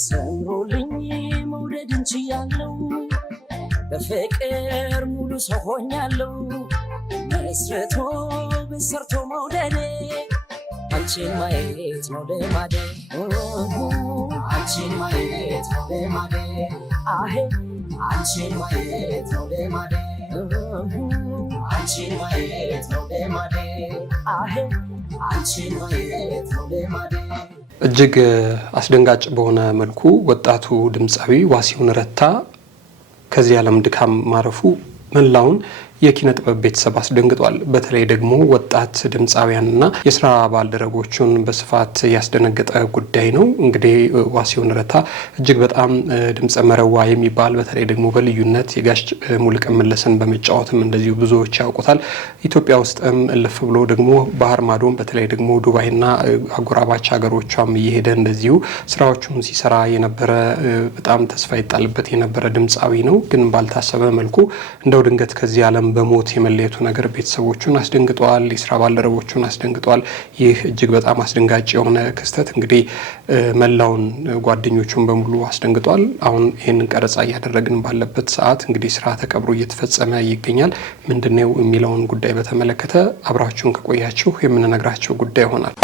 ሰምሮልኝ መውደድን ችያለሁ በፍቅር ሙሉ ሰው ሆኛለሁ መስርቶ በሰርቶ መውደዴ አንቺን ማየት ነው ልማዴ አንቺን ማየት ነው ልማዴ አሄ አንቺን ማየት ነው ልማዴ አንቺን ማየት ነው ልማዴ አሄ አንቺን ማየት ነው ልማዴ እጅግ አስደንጋጭ በሆነ መልኩ ወጣቱ ድምጻዊ ዋሲሁን ረታ ከዚህ ዓለም ድካም ማረፉ መላውን የኪነ ጥበብ ቤተሰብ አስደንግጧል። በተለይ ደግሞ ወጣት ድምጻውያንና የስራ ባልደረቦቹን በስፋት ያስደነገጠ ጉዳይ ነው። እንግዲህ ዋሲሁን ረታ እጅግ በጣም ድምጸ መረዋ የሚባል በተለይ ደግሞ በልዩነት የጋሽ ሙሉቀን መለሰን በመጫወትም እንደዚሁ ብዙዎች ያውቁታል። ኢትዮጵያ ውስጥም እልፍ ብሎ ደግሞ ባህር ማዶም በተለይ ደግሞ ዱባይና አጎራባች ሀገሮቿም እየሄደ እንደዚሁ ስራዎቹን ሲሰራ የነበረ በጣም ተስፋ ይጣልበት የነበረ ድምጻዊ ነው። ግን ባልታሰበ መልኩ እንደው ድንገት ከዚህ ዓለም በሞት የመለየቱ ነገር ቤተሰቦቹን አስደንግጧል፣ የስራ ባልደረቦቹን አስደንግጧል። ይህ እጅግ በጣም አስደንጋጭ የሆነ ክስተት እንግዲህ መላውን ጓደኞቹን በሙሉ አስደንግጧል። አሁን ይህንን ቀረጻ እያደረግን ባለበት ሰዓት እንግዲህ ስርዓተ ቀብሩ እየተፈጸመ ይገኛል። ምንድነው የሚለውን ጉዳይ በተመለከተ አብራችሁን ከቆያችሁ የምንነግራቸው ጉዳይ ይሆናል።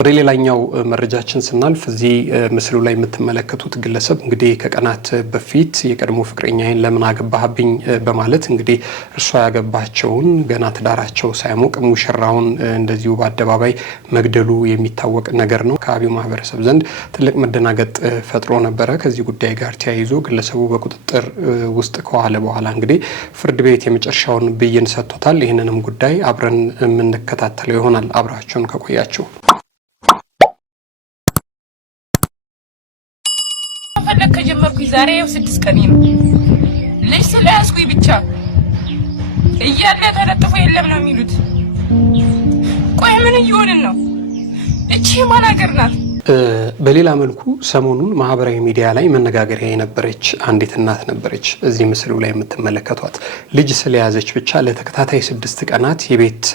ወደ ሌላኛው መረጃችን ስናልፍ እዚህ ምስሉ ላይ የምትመለከቱት ግለሰብ እንግዲህ ከቀናት በፊት የቀድሞ ፍቅረኛዬን ለምን አገባህብኝ በማለት እንግዲህ እርሷ ያገባቸውን ገና ትዳራቸው ሳይሞቅ ሙሽራውን እንደዚሁ በአደባባይ መግደሉ የሚታወቅ ነገር ነው። አካባቢው ማህበረሰብ ዘንድ ትልቅ መደናገጥ ፈጥሮ ነበረ። ከዚህ ጉዳይ ጋር ተያይዞ ግለሰቡ በቁጥጥር ውስጥ ከዋለ በኋላ እንግዲህ ፍርድ ቤት የመጨረሻውን ብይን ሰጥቶታል። ይህንንም ጉዳይ አብረን የምንከታተለው ይሆናል። አብራችሁን ከቆያችሁ ከጀመርኩኝ ዛሬ 6 ቀን ነው። ልጅ ስለያዝኩኝ ብቻ እያለ ተለጥፎ የለም ነው የሚሉት። ቆይ ምን እየሆንን ነው? እቺ ማን ሀገር ናት? በሌላ መልኩ ሰሞኑን ማህበራዊ ሚዲያ ላይ መነጋገሪያ የነበረች አንዲት እናት ነበረች። እዚህ ምስሉ ላይ የምትመለከቷት ልጅ ስለያዘች ብቻ ለተከታታይ 6 ቀናት የቤት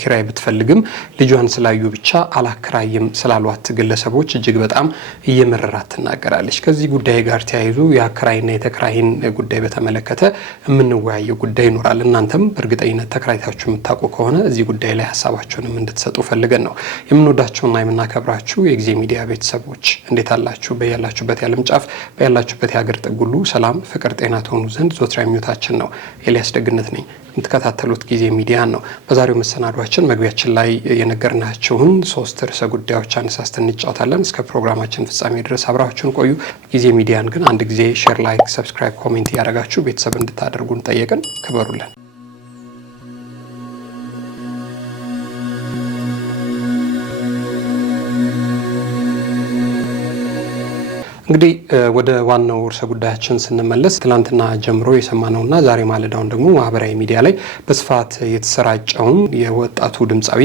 ኪራይ ብትፈልግም ልጇን ስላዩ ብቻ አላከራይም ስላሏት ግለሰቦች እጅግ በጣም እየመረራት ትናገራለች። ከዚህ ጉዳይ ጋር ተያይዞ የአከራይና የተከራይን ጉዳይ በተመለከተ የምንወያየው ጉዳይ ይኖራል። እናንተም በእርግጠኝነት ተከራይታችሁ የምታውቁ ከሆነ እዚህ ጉዳይ ላይ ሀሳባችሁንም እንድትሰጡ ፈልገን ነው። የምንወዳቸውና የምናከብራችሁ የጊዜ ሚዲያ ቤተሰቦች እንዴት አላችሁ? በያላችሁበት የዓለም ጫፍ በያላችሁበት የሀገር ጥግ ሁሉ ሰላም፣ ፍቅር፣ ጤና ትሆኑ ዘንድ ዘወትር ምኞታችን ነው። ኤልያስ ደግነት ነኝ። የምትከታተሉት ጊዜ ሚዲያን ነው። በዛሬው መሰናዷችን መግቢያችን ላይ የነገርናችሁን 3 ርዕሰ ጉዳዮች አነሳስተን እንጫወታለን። እስከ ፕሮግራማችን ፍጻሜ ድረስ አብራችሁን ቆዩ። ጊዜ ሚዲያን ግን አንድ ጊዜ ሼር፣ ላይክ፣ ሰብስክራይብ፣ ኮሜንት እያደረጋችሁ ቤተሰብ እንድታደርጉን ጠየቅን። ክበሩልን። እንግዲህ ወደ ዋናው ርዕሰ ጉዳያችን ስንመለስ ትላንትና ጀምሮ የሰማነውና ዛሬ ማለዳውን ደግሞ ማህበራዊ ሚዲያ ላይ በስፋት የተሰራጨውን የወጣቱ ድምጻዊ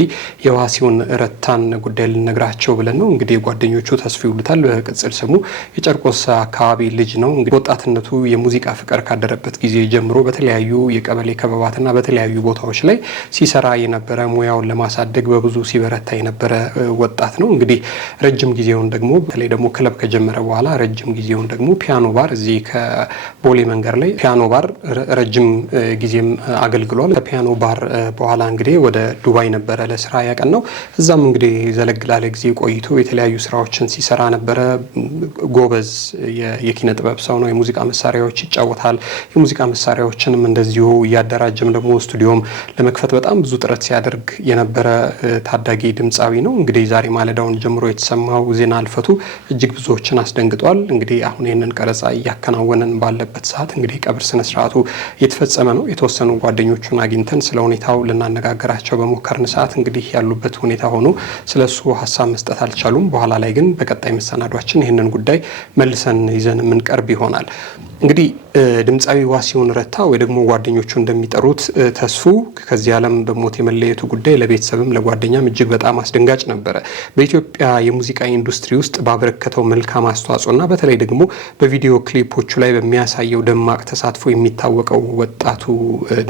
የዋሲሁን ረታን ጉዳይ ልነግራቸው ብለን ነው። እንግዲህ ጓደኞቹ ተስፋ ይሉታል፣ በቅጽል ስሙ የጨርቆስ አካባቢ ልጅ ነው። እንግዲህ ወጣትነቱ የሙዚቃ ፍቅር ካደረበት ጊዜ ጀምሮ በተለያዩ የቀበሌ ከበባትና በተለያዩ ቦታዎች ላይ ሲሰራ የነበረ ሙያውን ለማሳደግ በብዙ ሲበረታ የነበረ ወጣት ነው። እንግዲህ ረጅም ጊዜውን ደግሞ በተለይ ደግሞ ክለብ ከጀመረ በኋላ ረጅም ጊዜውን ደግሞ ፒያኖ ባር እዚህ ከቦሌ መንገር ላይ ፒያኖ ባር ረጅም ጊዜም አገልግሏል። ከፒያኖ ባር በኋላ እንግዲህ ወደ ዱባይ ነበረ ለስራ ያቀናው። እዛም እንግዲህ ዘለግላለ ጊዜ ቆይቶ የተለያዩ ስራዎችን ሲሰራ ነበረ። ጎበዝ የኪነ ጥበብ ሰው ነው። የሙዚቃ መሳሪያዎች ይጫወታል። የሙዚቃ መሳሪያዎችንም እንደዚሁ እያደራጀም ደግሞ ስቱዲዮም ለመክፈት በጣም ብዙ ጥረት ሲያደርግ የነበረ ታዳጊ ድምጻዊ ነው። እንግዲህ ዛሬ ማለዳውን ጀምሮ የተሰማው ዜና አልፈቱ እጅግ ብዙዎችን አስደንግጧል። እንግዲህ አሁን ይህንን ቀረጻ እያከናወነን ባለበት ሰዓት እንግዲህ ቀብር ስነ ስርዓቱ እየተፈጸመ ነው። የተወሰኑ ጓደኞቹን አግኝተን ስለ ሁኔታው ልናነጋግራቸው በሞከርን ሰዓት እንግዲህ ያሉበት ሁኔታ ሆኖ ስለሱ ሀሳብ መስጠት አልቻሉም። በኋላ ላይ ግን በቀጣይ መሰናዷችን ይህንን ጉዳይ መልሰን ይዘን የምንቀርብ ይሆናል። እንግዲህ ድምፃዊ ዋሲሁን ረታ ወይ ደግሞ ጓደኞቹ እንደሚጠሩት ተስፉ ከዚህ ዓለም በሞት የመለየቱ ጉዳይ ለቤተሰብም ለጓደኛም እጅግ በጣም አስደንጋጭ ነበረ። በኢትዮጵያ የሙዚቃ ኢንዱስትሪ ውስጥ ባበረከተው መልካም አስተዋጽኦና በተለይ ደግሞ በቪዲዮ ክሊፖቹ ላይ በሚያሳየው ደማቅ ተሳትፎ የሚታወቀው ወጣቱ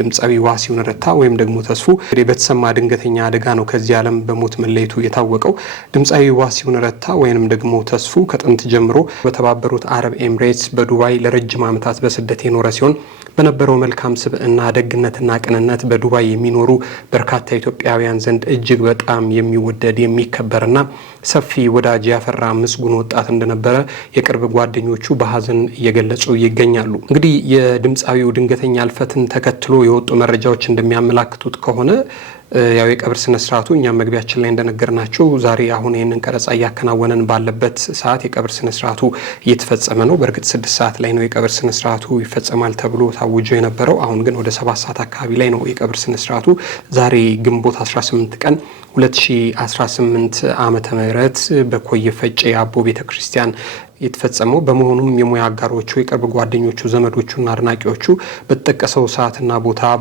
ድምፃዊ ዋሲሁን ረታ ወይም ደግሞ ተስፉ በተሰማ ድንገተኛ አደጋ ነው ከዚህ ዓለም በሞት መለየቱ የታወቀው። ድምፃዊ ዋሲሁን ረታ ወይንም ደግሞ ተስፉ ከጥንት ጀምሮ በተባበሩት አረብ ኤምሬትስ በዱባይ ለረጅም ዓመታት በስደት የኖረ ሲሆን በነበረው መልካም ስብዕና ደግነትና ቅንነት በዱባይ የሚኖሩ በርካታ ኢትዮጵያውያን ዘንድ እጅግ በጣም የሚወደድ የሚከበርና ሰፊ ወዳጅ ያፈራ ምስጉን ወጣት እንደነበረ የቅርብ ጓደኞቹ በሀዘን እየገለጹ ይገኛሉ። እንግዲህ የድምፃዊው ድንገተኛ ህልፈትን ተከትሎ የወጡ መረጃዎች እንደሚያመላክቱት ከሆነ ያው የቀብር ስነ ስርዓቱ እኛም መግቢያችን ላይ እንደነገርናችሁ ዛሬ አሁን ይሄንን ቀረጻ እያከናወነን ባለበት ሰዓት የቀብር ስነ ስርዓቱ እየተፈጸመ ነው። በእርግጥ 6 ሰዓት ላይ ነው የቀብር ስነ ስርዓቱ ይፈጸማል ተብሎ ታውጆ የነበረው። አሁን ግን ወደ 7 ሰዓት አካባቢ ላይ ነው የቀብር ስነ ስርዓቱ ዛሬ ግንቦት 18 ቀን 2018 ዓመተ ምህረት በኮየ ፈጬ አቦ ቤተክርስቲያን የተፈጸመው። በመሆኑም የሙያ አጋሮቹ የቅርብ ጓደኞቹ ዘመዶቹና አድናቂዎቹ በተጠቀሰው ሰዓትና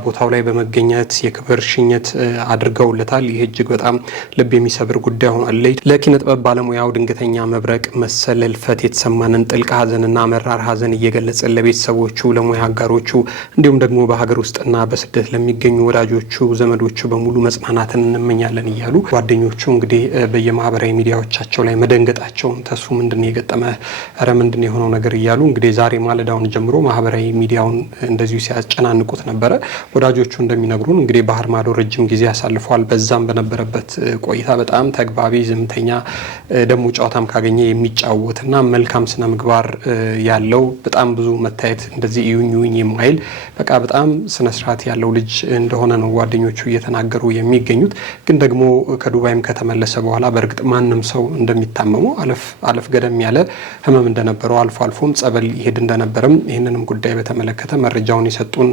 ቦታው ላይ በመገኘት የክብር ሽኝት አድርገውለታል። ይህ እጅግ በጣም ልብ የሚሰብር ጉዳይ ሆኗል። ለኪነ ጥበብ ባለሙያው ድንገተኛ መብረቅ መሰል ህልፈት የተሰማንን ጥልቅ ሀዘንና መራር ሀዘን እየገለጸን ለቤተሰቦቹ፣ ለሙያ አጋሮቹ እንዲሁም ደግሞ በሀገር ውስጥና በስደት ለሚገኙ ወዳጆቹ ዘመዶቹ በሙሉ መጽናናትን እንመኛለን እያሉ ጓደኞቹ እንግዲህ በየማህበራዊ ሚዲያዎቻቸው ላይ መደንገጣቸውን ተስፉ ምንድን ነው የገጠመ አረ ምንድን የሆነው ነገር እያሉ እንግዲህ ዛሬ ማለዳውን ጀምሮ ማህበራዊ ሚዲያውን እንደዚሁ ሲያጨናንቁት ነበረ። ወዳጆቹ እንደሚነግሩን እንግዲህ ባህር ማዶ ረጅም ጊዜ ያሳልፈዋል። በዛም በነበረበት ቆይታ በጣም ተግባቢ፣ ዝምተኛ፣ ደሞ ጨዋታም ካገኘ የሚጫወትና መልካም ስነ ምግባር ያለው በጣም ብዙ መታየት እንደዚህ ይዩኝ የማይል በቃ በጣም ስነ ስርዓት ያለው ልጅ እንደሆነ ነው ጓደኞቹ እየተናገሩ የሚገኙት። ግን ደግሞ ከዱባይም ከተመለሰ በኋላ በእርግጥ ማንም ሰው እንደሚታመመው አለፍ ገደም ያለ ህመም እንደነበረው አልፎ አልፎም ጸበል ይሄድ እንደነበረም ይህንንም ጉዳይ በተመለከተ መረጃውን የሰጡን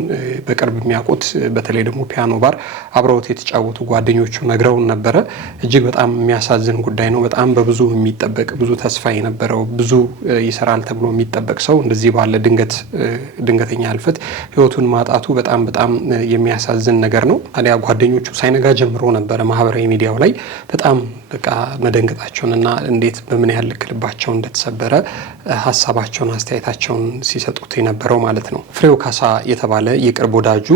በቅርብ የሚያውቁት በተለይ ደግሞ ፒያኖ ባር አብረውት የተጫወቱ ጓደኞቹ ነግረውን ነበረ። እጅግ በጣም የሚያሳዝን ጉዳይ ነው። በጣም በብዙ የሚጠበቅ ብዙ ተስፋ የነበረው ብዙ ይሰራል ተብሎ የሚጠበቅ ሰው እንደዚህ ባለ ድንገተኛ ህልፈት ህይወቱን ማጣቱ በጣም የሚያሳዝን ነገር ነው። ታዲያ ጓደኞቹ ሳይነጋ ጀምሮ ነበረ ማህበራዊ ሚዲያው ላይ በጣም በቃ መደንገጣቸውንና እንዴት በምን ያህል ልባቸው እንደተሰበረ ሀሳባቸውን አስተያየታቸውን ሲሰጡት የነበረው ማለት ነው። ፍሬው ካሳ የተባለ የቅርብ ወዳጁ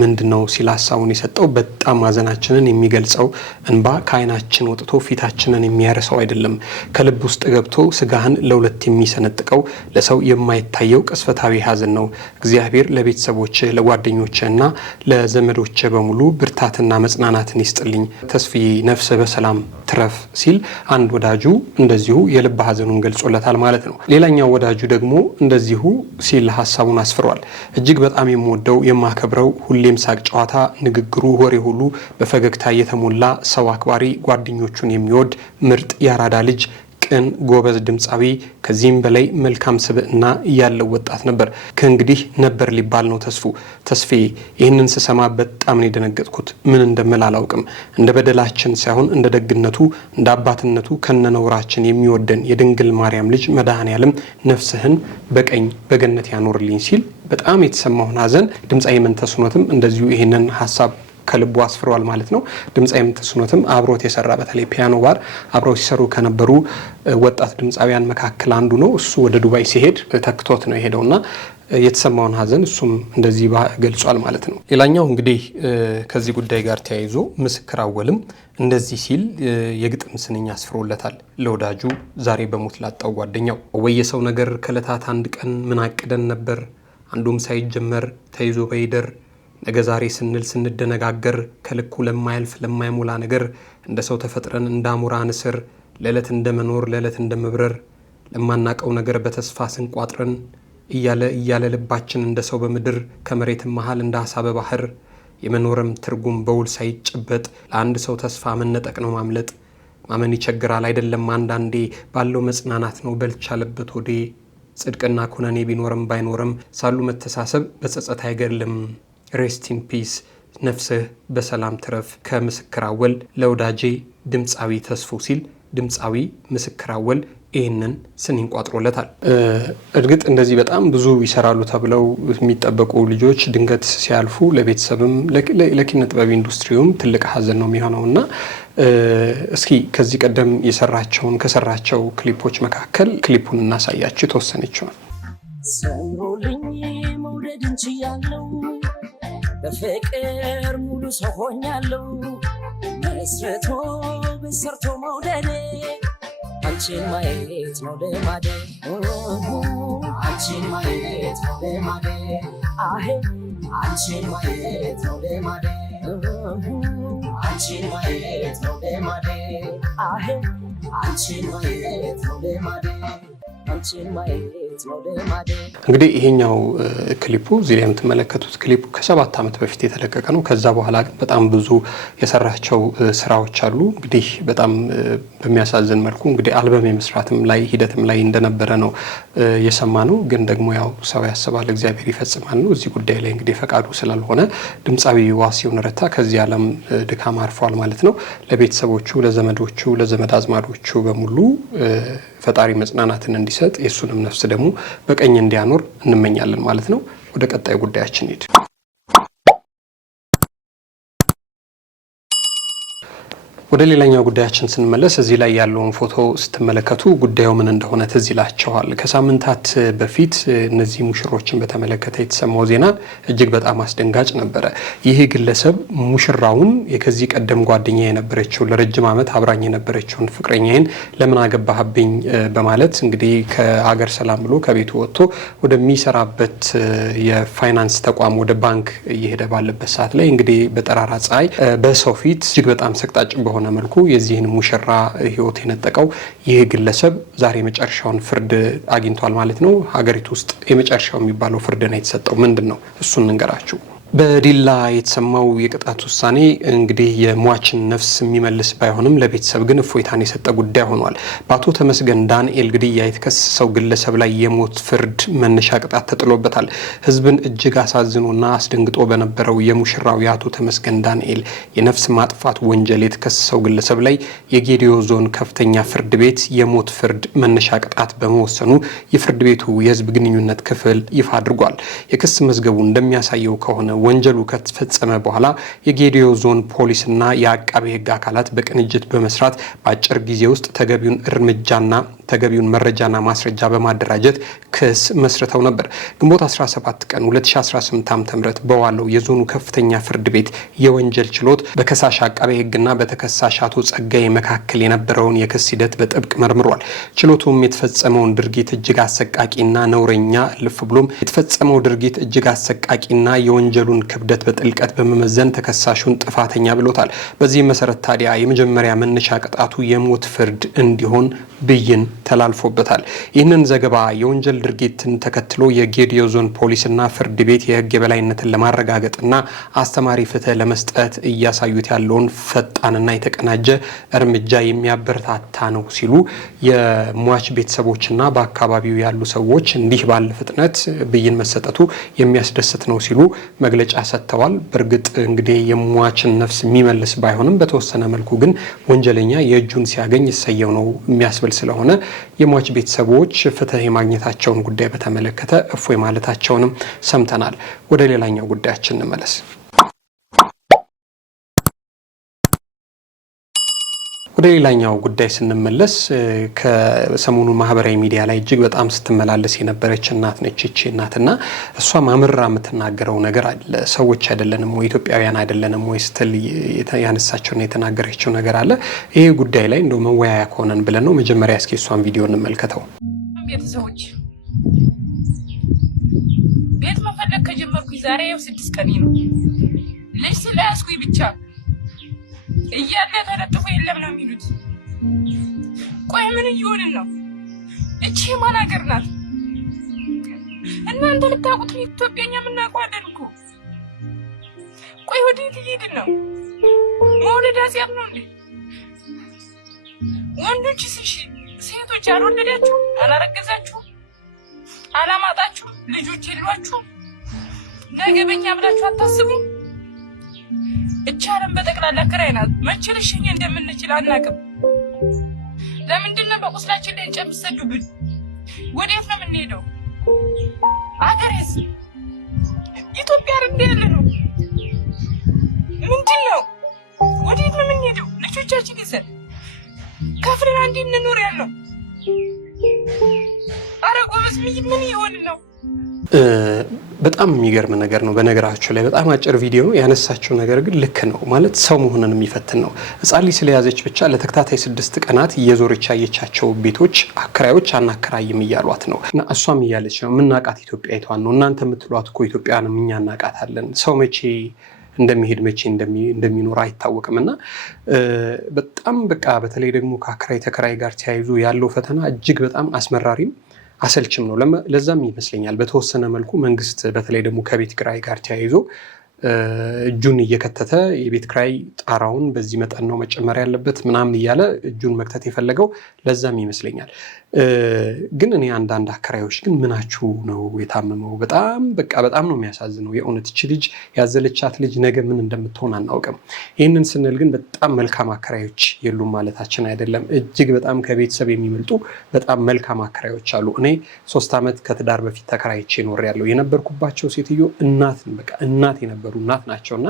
ምንድነው ሲል ሀሳቡን የሰጠው በጣም ማዘናችንን የሚገልጸው እንባ ከአይናችን ወጥቶ ፊታችንን የሚያርሰው አይደለም፣ ከልብ ውስጥ ገብቶ ስጋህን ለሁለት የሚሰነጥቀው ለሰው የማይታየው ቅስፈታዊ ሀዘን ነው። እግዚአብሔር ለቤተሰቦች ለጓደኞችና ለዘመዶች በሙሉ ብርታትና መጽናናትን ይስጥልኝ። ተስፍዬ ነፍስ በሰላም ትረፍ ሲል አንድ ወዳጁ እንደዚሁ የልብ ሀዘኑን ገልጾለታል ማለት ነው። ሌላኛው ወዳጁ ደግሞ እንደዚሁ ሲል ሀሳቡን አስፍሯል። እጅግ በጣም የምወደው የማከብረው ሁሌም ሳቅ ጨዋታ፣ ንግግሩ፣ ወሬ ሁሉ በፈገግታ የተሞላ ሰው አክባሪ፣ ጓደኞቹን የሚወድ ምርጥ ያራዳ ልጅ፣ ቅን ጎበዝ ድምፃዊ፣ ከዚህም በላይ መልካም ስብዕና ያለው ወጣት ነበር። ከእንግዲህ ነበር ሊባል ነው ተስፌ። ይህንን ስሰማ በጣም ነው የደነገጥኩት። ምን እንደምል አላውቅም። እንደ በደላችን ሳይሆን እንደ ደግነቱ እንደ አባትነቱ ከነነውራችን የሚወደን የድንግል ማርያም ልጅ መድኃኔዓለም ነፍስህን በቀኝ በገነት ያኖርልኝ ሲል በጣም የተሰማውን ሀዘን ድምፃዊ መንተስኖትም እንደዚሁ ይህንን ሀሳብ ከልቡ አስፍሯል ማለት ነው። ድምፃዊ መንተስኖትም አብሮት የሰራ በተለይ ፒያኖ ባር አብረው ሲሰሩ ከነበሩ ወጣት ድምፃዊያን መካከል አንዱ ነው። እሱ ወደ ዱባይ ሲሄድ ተክቶት ነው የሄደውና የተሰማውን ሀዘን እሱም እንደዚህ ገልጿል ማለት ነው። ሌላኛው እንግዲህ ከዚህ ጉዳይ ጋር ተያይዞ ምስክር አወልም እንደዚህ ሲል የግጥም ስንኝ አስፍሮለታል ለወዳጁ ዛሬ በሞት ላጣው ጓደኛው። ወየሰው ነገር ከዕለታት አንድ ቀን ምን አቅደን ነበር፣ አንዱም ሳይጀመር ተይዞ በይደር ነገ ዛሬ ስንል ስንደነጋገር ከልኩ ለማያልፍ ለማይሞላ ነገር እንደ ሰው ተፈጥረን እንዳሞራ ንስር ለዕለት እንደመኖር ለዕለት እንደመብረር ለማናቀው ነገር በተስፋ ስንቋጥረን እያለ ልባችን እንደ ሰው በምድር ከመሬት መሃል እንደ አሳ በባህር የመኖርም ትርጉም በውል ሳይጨበጥ ለአንድ ሰው ተስፋ መነጠቅ ነው ማምለጥ። ማመን ይቸግራል አይደለም አንዳንዴ ባለው መጽናናት ነው በልቻለበት ወዴ። ጽድቅና ኩነኔ ቢኖርም ባይኖርም ሳሉ መተሳሰብ በጸጸት አይገድልም። ሬስት ኢን ፒስ ነፍስህ በሰላም ትረፍ። ከምስክር አወል ለወዳጄ ድምፃዊ ተስፉ ሲል ድምፃዊ ምስክር አወል ይህንን ስኒን ቋጥሮለታል። እርግጥ እንደዚህ በጣም ብዙ ይሰራሉ ተብለው የሚጠበቁ ልጆች ድንገት ሲያልፉ ለቤተሰብም ለኪነ ጥበብ ኢንዱስትሪውም ትልቅ ሀዘን ነው የሚሆነው እና እስኪ ከዚህ ቀደም ከሰራቸው ክሊፖች መካከል ክሊፑን እናሳያችሁ የተወሰነችውን። ሰምሮልኝ መውደድን ችያለው በፍቅር ሙሉ ሰው ሆኛለው መስርቶ በሰርቶ መውደዴ አንቺን ማየት ነው ልማዴ አንቺን ማየት ነው ልማዴ አሄ አንቺን ማየት ነው ልማዴ አንቺን ማየት ነው ልማዴ አሄ አንቺን ማየት ነው ልማዴ አንቺን ማየት ነው ልማዴ። እንግዲህ ይሄኛው ክሊፑ እዚህ ላይ የምትመለከቱት ክሊፑ ከ7 ዓመት በፊት የተለቀቀ ነው። ከዛ በኋላ ግን በጣም ብዙ የሰራቸው ስራዎች አሉ። እንግዲህ በጣም በሚያሳዝን መልኩ እንግዲህ አልበም የመስራትም ላይ ሂደትም ላይ እንደነበረ ነው የሰማ ነው። ግን ደግሞ ያው ሰው ያስባል እግዚአብሔር ይፈጽማል ነው። እዚህ ጉዳይ ላይ እንግዲህ ፈቃዱ ስላልሆነ ድምፃዊ ዋሲሁን ረታ ከዚህ ዓለም ድካም አርፏል ማለት ነው። ለቤተሰቦቹ፣ ለዘመዶቹ፣ ለዘመድ አዝማዶቹ በሙሉ ፈጣሪ መጽናናትን እንዲሰጥ የሱንም ነፍስ ደግሞ በቀኝ እንዲያኖር እንመኛለን ማለት ነው። ወደ ቀጣይ ጉዳያችን ሄድ። ወደ ሌላኛው ጉዳያችን ስንመለስ እዚህ ላይ ያለውን ፎቶ ስትመለከቱ ጉዳዩ ምን እንደሆነ ትዝ ይላችኋል። ከሳምንታት በፊት እነዚህ ሙሽሮችን በተመለከተ የተሰማው ዜና እጅግ በጣም አስደንጋጭ ነበረ። ይህ ግለሰብ ሙሽራውን ከዚህ ቀደም ጓደኛ የነበረችው ለረጅም ዓመት አብራኝ የነበረችውን ፍቅረኛዬን ለምን አገባህብኝ በማለት እንግዲህ ከሀገር ሰላም ብሎ ከቤቱ ወጥቶ ወደሚሰራበት የፋይናንስ ተቋም ወደ ባንክ እየሄደ ባለበት ሰዓት ላይ እንግዲህ በጠራራ ፀሐይ በሰው ፊት እጅግ በጣም ሰቅጣጭ በሆነ መልኩ የዚህን ሙሽራ ህይወት የነጠቀው ይህ ግለሰብ ዛሬ የመጨረሻውን ፍርድ አግኝቷል ማለት ነው። ሀገሪቱ ውስጥ የመጨረሻው የሚባለው ፍርድ ነው የተሰጠው። ምንድን ነው እሱን እንገራችሁ። በዲላ የተሰማው የቅጣት ውሳኔ እንግዲህ የሟችን ነፍስ የሚመልስ ባይሆንም ለቤተሰብ ግን እፎይታን የሰጠ ጉዳይ ሆኗል። በአቶ ተመስገን ዳንኤል ግድያ የተከሰሰው ግለሰብ ላይ የሞት ፍርድ መነሻ ቅጣት ተጥሎበታል። ህዝብን እጅግ አሳዝኖና አስደንግጦ በነበረው የሙሽራው የአቶ ተመስገን ዳንኤል የነፍስ ማጥፋት ወንጀል የተከሰሰው ግለሰብ ላይ የጌዲዮ ዞን ከፍተኛ ፍርድ ቤት የሞት ፍርድ መነሻ ቅጣት በመወሰኑ የፍርድ ቤቱ የህዝብ ግንኙነት ክፍል ይፋ አድርጓል። የክስ መዝገቡ እንደሚያሳየው ከሆነ ወንጀሉ ከተፈጸመ በኋላ የጌዲዮ ዞን ፖሊስና የአቃቤ ህግ አካላት በቅንጅት በመስራት በአጭር ጊዜ ውስጥ ተገቢውን መረጃና ማስረጃ በማደራጀት ክስ መስርተው ነበር። ግንቦት 17 ቀን 2018 ዓ.ም በዋለው የዞኑ ከፍተኛ ፍርድ ቤት የወንጀል ችሎት በከሳሽ አቃቤ ህግና በተከሳሽ አቶ ጸጋዬ መካከል የነበረውን የክስ ሂደት በጥብቅ መርምሯል። ችሎቱም የተፈጸመውን ድርጊት እጅግ አሰቃቂና ነውረኛ ልፍ ብሎም የተፈጸመው ድርጊት እጅግ አሰቃቂና የወንጀሉን ክብደት በጥልቀት በመመዘን ተከሳሹን ጥፋተኛ ብሎታል። በዚህ መሰረት ታዲያ የመጀመሪያ መነሻ ቅጣቱ የሞት ፍርድ እንዲሆን ብይን ተላልፎበታል። ይህንን ዘገባ የወንጀል ድርጊትን ተከትሎ የጌዲዮ ዞን ፖሊስና ፍርድ ቤት የህግ የበላይነትን ለማረጋገጥና አስተማሪ ፍትህ ለመስጠት እያሳዩት ያለውን ፈጣንና የተቀናጀ እርምጃ የሚያበረታታ ነው ሲሉ የሟች ቤተሰቦችና በአካባቢው ያሉ ሰዎች እንዲህ ባለ ፍጥነት ብይን መሰጠቱ የሚያስደስት ነው ሲሉ መግለጫ ሰጥተዋል። በእርግጥ እንግዲህ የሟችን ነፍስ የሚመልስ ባይሆንም በተወሰነ መልኩ ግን ወንጀለኛ የእጁን ሲያገኝ ይሰየው ነው የሚያስብል ስለሆነ የሟች ቤተሰቦች ፍትህ የማግኘታቸውን ጉዳይ በተመለከተ እፎይ ማለታቸውንም ሰምተናል። ወደ ሌላኛው ጉዳያችን እንመለስ። ወደ ሌላኛው ጉዳይ ስንመለስ ከሰሞኑ ማህበራዊ ሚዲያ ላይ እጅግ በጣም ስትመላለስ የነበረች እናት ነች። እቺ እናትና እሷ ማምራ የምትናገረው ነገር አለ። ሰዎች አይደለንም ወይ ኢትዮጵያውያን አይደለንም ወይ ስትል ያነሳቸውና የተናገረችው ነገር አለ። ይሄ ጉዳይ ላይ እንደው መወያያ ከሆነን ብለን ነው መጀመሪያ እስኪ እሷን ቪዲዮ እንመልከተው። ቤተሰቦች ቤት መፈለግ ከጀመርኩኝ ዛሬ 6 ቀን ነው። ልጅ ስለያዝኩኝ ብቻ እያለ ተለጥፎ የለም ነው የሚሉት። ቆይ ምን እየሆንን ነው? እቺ ማን ሀገር ናት? እናንተ ልታውቁት ኢትዮጵያኛ የምናውቀዋለን እኮ። ቆይ ወዴት እየሄድን ነው? መውለድ ኃጢአት ነው እንዴ? ወንዶችስ እሺ፣ ሴቶች አልወለዳችሁ፣ አላረገዛችሁ፣ አላማጣችሁ፣ ልጆች የሏችሁ፣ ነገ በኛ ብላችሁ አታስቡም? እቻለም በጠቅላላ ክራይ ናት። መቼ ልሽኝ እንደምንችል አናውቅም። ለምንድን ነው በቁስላችን ላይ ጨምሰዱብን። ወዴት ነው የምንሄደው? አገሬስ ኢትዮጵያ እንደ ያለ ነው። ምንድን ነው? ወዴት ነው የምንሄደው? ልጆቻችን ይዘን ከፍለን አንዴ እንኖር ያለው። ኧረ ጎበዝ ምን ይሆን ነው? በጣም የሚገርም ነገር ነው። በነገራችሁ ላይ በጣም አጭር ቪዲዮ ነው ያነሳችው ነገር ግን ልክ ነው ማለት ሰው መሆንን የሚፈትን ነው። ሕፃን ልጅ ስለያዘች ብቻ ለተከታታይ 6 ቀናት እየዞረች ያየቻቸው ቤቶች አከራዮች አናከራይም እያሏት ነው። እና እሷም እያለች ነው የምናቃት ኢትዮጵያዊቷን ነው። እናንተ የምትሏት እኮ ኢትዮጵያንም እኛ እናቃታለን። ሰው መቼ እንደሚሄድ መቼ እንደሚኖር አይታወቅም። እና በጣም በቃ በተለይ ደግሞ ከአከራይ ተከራይ ጋር ተያይዞ ያለው ፈተና እጅግ በጣም አስመራሪም አሰልችም ነው። ለዛም ይመስለኛል በተወሰነ መልኩ መንግስት በተለይ ደግሞ ከቤት ኪራይ ጋር ተያይዞ እጁን እየከተተ የቤት ኪራይ ጣራውን በዚህ መጠን ነው መጨመር ያለበት ምናምን እያለ እጁን መክተት የፈለገው ለዛም ይመስለኛል። ግን እኔ አንዳንድ አከራዮች ግን ምናችሁ ነው የታመመው? በጣም በጣም ነው የሚያሳዝነው። የእውነት እቺ ልጅ ያዘለቻት ልጅ ነገ ምን እንደምትሆን አናውቅም። ይህንን ስንል ግን በጣም መልካም አከራዮች የሉም ማለታችን አይደለም። እጅግ በጣም ከቤተሰብ የሚመልጡ በጣም መልካም አከራዮች አሉ። እኔ 3 ዓመት ከትዳር በፊት ተከራይቼ ኖሬያለሁ። የነበርኩባቸው ሴትዮ እናት የነበሩ እናት ናቸውና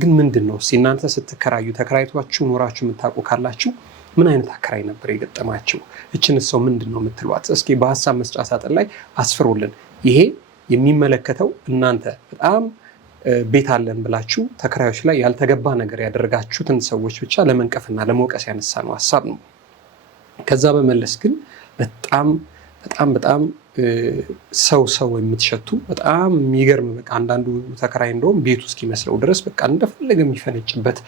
ግን ምንድን ነው እናንተ ስትከራዩ ተከራይቷችሁ ኖራችሁ የምታውቁ ካላችሁ ምን አይነት አከራይ ነበር የገጠማችሁ? እችን ሰው ምንድን ነው የምትሏት? እስኪ በሀሳብ መስጫ ሳጥን ላይ አስፍሩልን። ይሄ የሚመለከተው እናንተ በጣም ቤት አለን ብላችሁ ተከራዮች ላይ ያልተገባ ነገር ያደረጋችሁትን ሰዎች ብቻ ለመንቀፍና ለመውቀስ ያነሳ ነው ሀሳብ ነው። ከዛ በመለስ ግን በጣም ሰው የምትሸቱ በጣም የሚገርም በቃ አንዳንዱ ተከራይ እንደውም ቤቱ እስኪመስለው ድረስ በቃ እንደፈለገ የሚፈነጭበት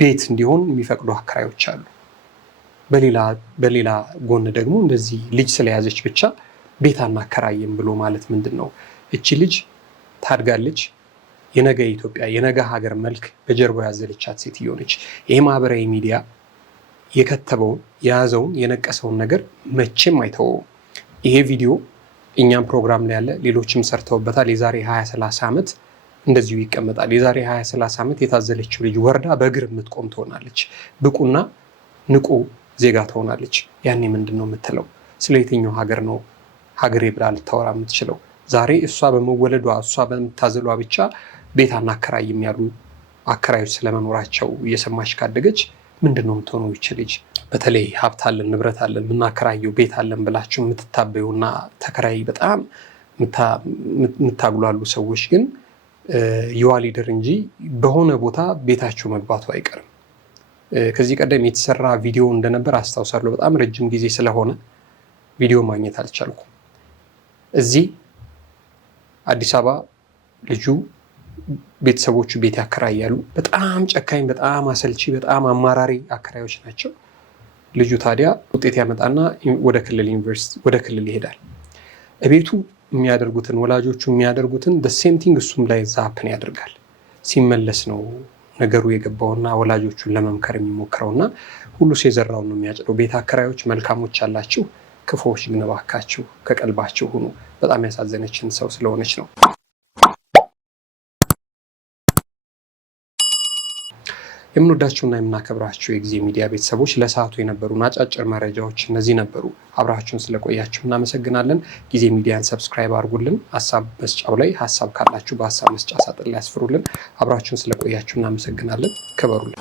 ቤት እንዲሆን የሚፈቅዱ አከራዮች አሉ። በሌላ ጎን ደግሞ እንደዚህ ልጅ ስለያዘች ብቻ ቤት አናከራይም ብሎ ማለት ምንድን ነው? እቺ ልጅ ታድጋለች። የነገ ኢትዮጵያ የነገ ሀገር መልክ በጀርባ ያዘለቻት ሴትዮ ነች። ይሄ ማህበራዊ ሚዲያ የከተበውን የያዘውን የነቀሰውን ነገር መቼም አይተወውም። ይሄ ቪዲዮ እኛም ፕሮግራም ላይ ያለ ሌሎችም ሰርተውበታል። የዛሬ 20-30 ዓመት እንደዚሁ ይቀመጣል። የዛሬ 20-30 ዓመት የታዘለችው ልጅ ወርዳ በእግር የምትቆም ትሆናለች። ብቁና ንቁ ዜጋ ትሆናለች። ያኔ ምንድን ነው የምትለው? ስለ የትኛው ሀገር ነው ሀገሬ ብላ ልታወራ የምትችለው? ዛሬ እሷ በመወለዷ እሷ በምታዘሏ ብቻ ቤት አናከራይም ያሉ አከራዮች ስለመኖራቸው እየሰማች ካደገች ምንድን ነው የምትሆነው ይች ልጅ? በተለይ ሀብት አለን ንብረት አለን የምናከራየው ቤት አለን ብላችሁ የምትታበዩና ተከራይ በጣም የምታጉላሉ ሰዎች ግን የዋ ሊደር እንጂ በሆነ ቦታ ቤታችሁ መግባቱ አይቀርም። ከዚህ ቀደም የተሰራ ቪዲዮ እንደነበር አስታውሳለሁ። በጣም ረጅም ጊዜ ስለሆነ ቪዲዮ ማግኘት አልቻልኩም። እዚህ አዲስ አበባ ልጁ ቤተሰቦቹ ቤት ያከራያሉ። በጣም ጨካኝ፣ በጣም አሰልቺ፣ በጣም አማራሪ አከራዮች ናቸው። ልጁ ታዲያ ውጤት ያመጣና ወደ ክልል ይሄዳል። እቤቱ የሚያደርጉትን ወላጆቹ የሚያደርጉትን ሴም ቲንግ እሱም ላይ ዛፕን ያደርጋል። ሲመለስ ነው ነገሩ የገባውና ወላጆቹን ለመምከር የሚሞክረውና ሁሉ የዘራውን ነው የሚያጭደው። ቤት አከራዮች መልካሞች አላችሁ፣ ክፉዎች ግን እባካችሁ ከቀልባችሁ ሁኑ። በጣም ያሳዘነችን ሰው ስለሆነች ነው። የምንወዳችሁና የምናከብራችሁ የጊዜ ሚዲያ ቤተሰቦች ለሰዓቱ የነበሩን አጫጭር መረጃዎች እነዚህ ነበሩ። አብራችሁን ስለቆያችሁ እናመሰግናለን። ጊዜ ሚዲያን ሰብስክራይብ አድርጉልን። ሀሳብ መስጫው ላይ ሀሳብ ካላችሁ በሀሳብ መስጫ ሳጥን ላይ ያስፍሩልን። አብራችሁን ስለቆያችሁ እናመሰግናለን። ክበሩልን።